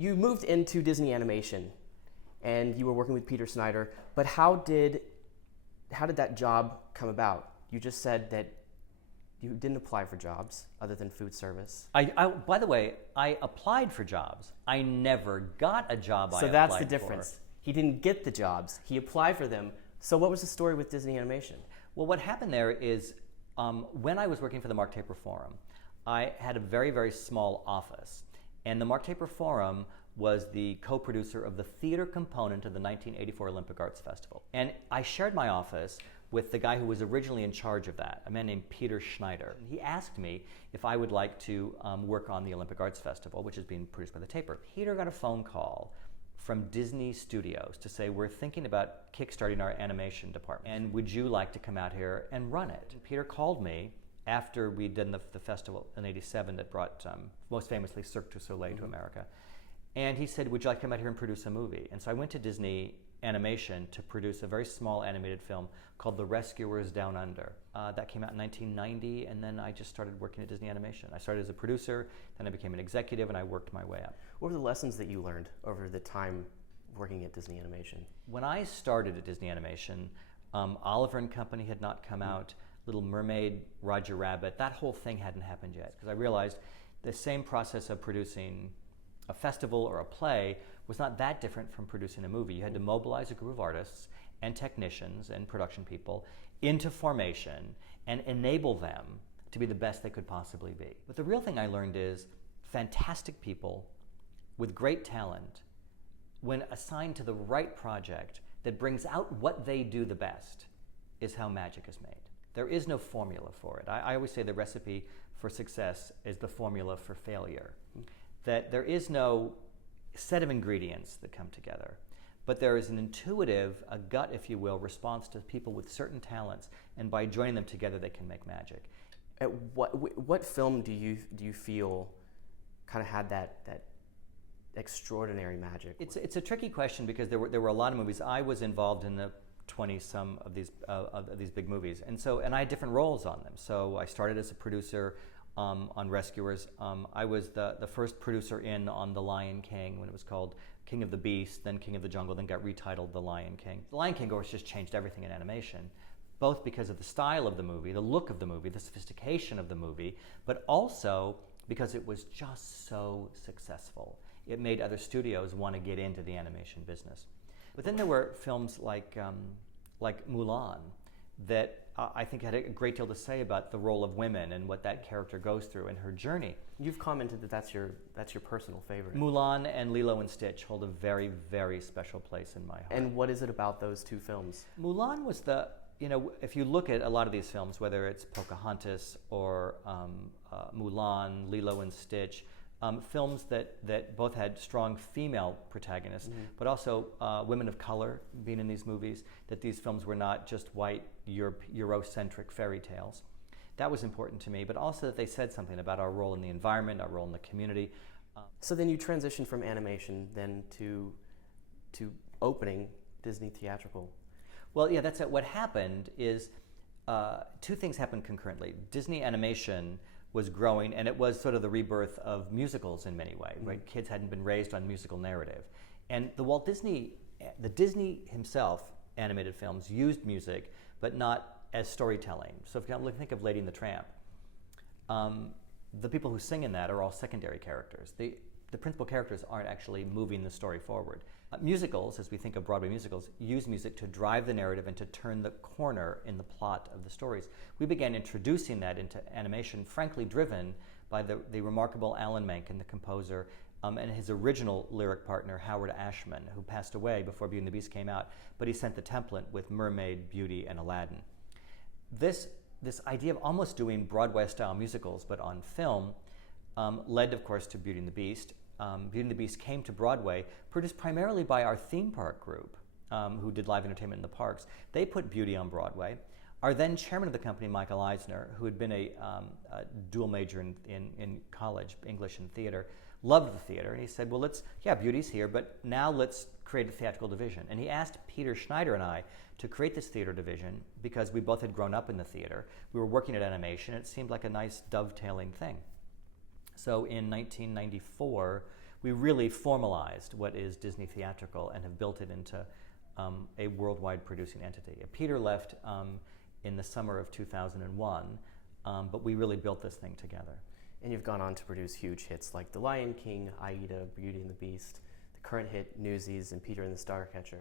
You moved into Disney Animation, and you were working with Peter Snyder. But how did that job come about? You just said that you didn't apply for jobs other than food service. By the way, I applied for jobs. I never got a job. So that's the difference. He didn't get the jobs. He applied for them. So what was the story with Disney Animation? Well, what happened there is when I was working for the Mark Taper Forum, I had a very, very small office. And the Mark Taper Forum was the co-producer of the theater component of the 1984 Olympic Arts Festival. And I shared my office with the guy who was originally in charge of that, a man named Peter Schneider. He asked me if I would like to work on the Olympic Arts Festival, which is being produced by the Taper. Peter got a phone call from Disney Studios to say, we're thinking about kickstarting our animation department, and would you like to come out here and run it? And Peter called me after we'd done the festival in '87 that brought, most famously, Cirque du Soleil to America. And he said, would you like to come out here and produce a movie? And so I went to Disney Animation to produce a very small animated film called The Rescuers Down Under. That came out in 1990, and then I just started working at Disney Animation. I started as a producer, then I became an executive, and I worked my way up. What were the lessons that you learned over the time working at Disney Animation? When I started at Disney Animation, Oliver and Company had not come out, Little Mermaid, Roger Rabbit, that whole thing hadn't happened yet, because I realized the same process of producing a festival or a play was not that different from producing a movie. You had to mobilize a group of artists and technicians and production people into formation and enable them to be the best they could possibly be. But the real thing I learned is fantastic people with great talent, when assigned to the right project that brings out what they do the best, is how magic is made. There is no formula for it. I always say the recipe for success is the formula for failure. That there is no set of ingredients that come together, but there is an intuitive, a gut, if you will, response to people with certain talents, and by joining them together, they can make magic. At what film do you feel kind of had that extraordinary magic? It's a tricky question because there were a lot of movies. I was involved in the 20-some of these big movies, and I had different roles on them. So I started as a producer on Rescuers. I was the first producer in on The Lion King when it was called King of the Beast, then King of the Jungle, then got retitled The Lion King. The Lion King, of course, just changed everything in animation, both because of the style of the movie, the look of the movie, the sophistication of the movie, but also because it was just so successful. It made other studios want to get into the animation business. But then there were films like Mulan that I think had a great deal to say about the role of women and what that character goes through in her journey. You've commented that that's your personal favorite. Mulan and Lilo and Stich hold a very, very special place in my heart. And what is it about those two films? Mulan was if you look at a lot of these films, whether it's Pocahontas or Mulan, Lilo and Stich, films that both had strong female protagonists, but also women of color being in these movies, that these films were not just white, Eurocentric fairy tales. That was important to me, but also that they said something about our role in the environment, our role in the community. So then you transitioned from animation then to opening Disney Theatrical. Well, yeah, that's it. What happened is two things happened concurrently. Disney Animation was growing, and it was sort of the rebirth of musicals in many ways, right? Kids hadn't been raised on musical narrative. And the Disney himself animated films used music, but not as storytelling. So if you think of Lady and the Tramp, the people who sing in that are all secondary characters. The principal characters aren't actually moving the story forward. Musicals, as we think of Broadway musicals, use music to drive the narrative and to turn the corner in the plot of the stories. We began introducing that into animation, frankly driven by the remarkable Alan Menken, the composer, and his original lyric partner, Howard Ashman, who passed away before Beauty and the Beast came out, but he sent the template with Mermaid, Beauty, and Aladdin. This idea of almost doing Broadway-style musicals, but on film, led, of course, to Beauty and the Beast. Beauty and the Beast came to Broadway, produced primarily by our theme park group, who did live entertainment in the parks. They put Beauty on Broadway. Our then chairman of the company, Michael Eisner, who had been a dual major in college, English and theater, loved the theater, and he said, well, Beauty's here, but now let's create a theatrical division. And he asked Peter Schneider and I to create this theater division because we both had grown up in the theater. We were working at animation. It seemed like a nice dovetailing thing. So in 1994, we really formalized what is Disney Theatrical and have built it into a worldwide producing entity. Peter left in the summer of 2001, but we really built this thing together. And you've gone on to produce huge hits like The Lion King, Aida, Beauty and the Beast, the current hit Newsies, and Peter and the Starcatcher.